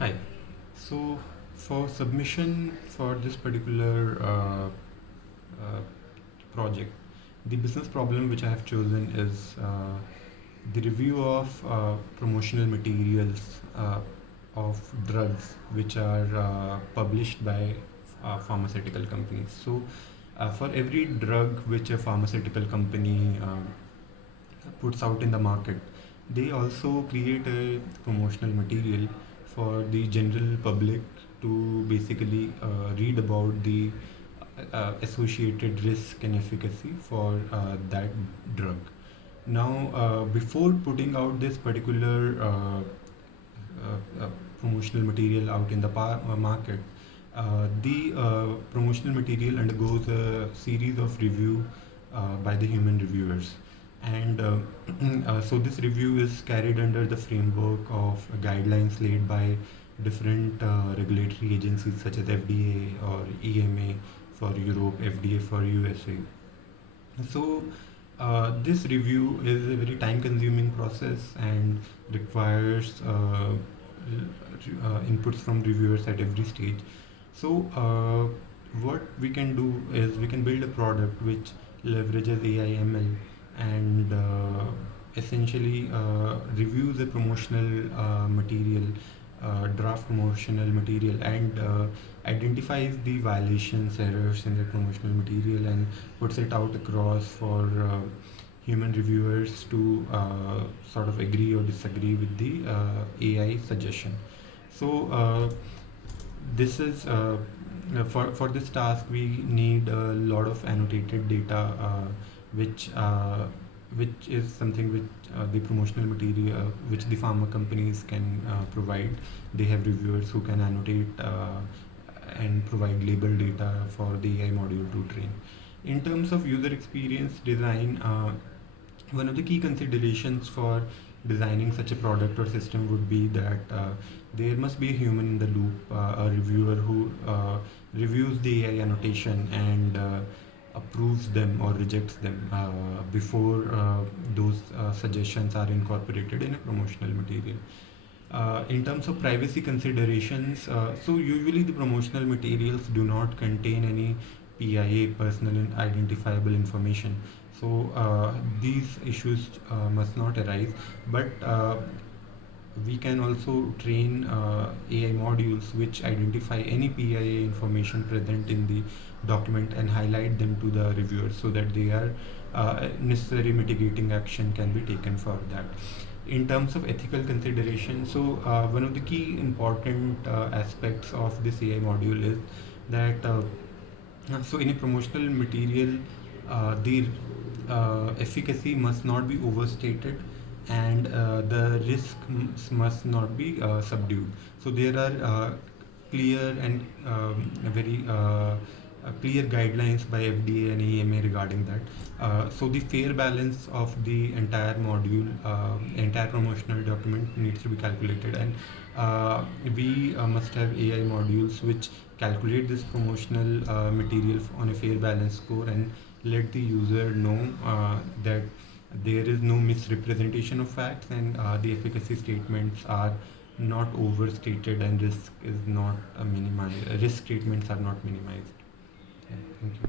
Hi. So, for submission for this particular project, the business problem which I have chosen is the review of promotional materials of drugs which are published by pharmaceutical companies. So, for every drug which a pharmaceutical company puts out in the market, they also create a promotional material for the general public to basically read about the associated risk and efficacy for that drug. Now, before putting out this particular promotional material out in the market, the promotional material undergoes a series of review by the human reviewers. And so this review is carried under the framework of guidelines laid by different regulatory agencies such as FDA or EMA for Europe, FDA for USA. So this review is a very time-consuming process and requires inputs from reviewers at every stage. So what we can do is we can build a product which leverages AI ML and essentially reviews the promotional material, draft promotional material, and identifies the violations, errors in the promotional material, and puts it out across for human reviewers to sort of agree or disagree with the AI suggestion. So this is for this task we need a lot of annotated data, which which is something which the promotional material which the pharma companies can provide. They have reviewers who can annotate and provide label data for the AI module to train. In terms of user experience design, one of the key considerations for designing such a product or system would be that there must be a human in the loop, a reviewer who reviews the AI annotation and approves them or rejects them before those suggestions are incorporated in a promotional material. In terms of privacy considerations, so usually the promotional materials do not contain any PIA, personal and identifiable information. So these issues must not arise, but we can also train AI modules which identify any PIA information present in the document and highlight them to the reviewers so that they are necessary mitigating action can be taken for that. In terms of ethical consideration, so one of the key important aspects of this AI module is that so in a promotional material, the efficacy must not be overstated and the must not be subdued. So there are clear and very clear guidelines by FDA and EMA regarding that. So the fair balance of the entire module, entire promotional document needs to be calculated, and we must have AI modules which calculate this promotional material on a fair balance score and let the user know that there is no misrepresentation of facts and the efficacy statements are not overstated and risk is not minimized. Risk statements are not minimized. Yeah, thank you.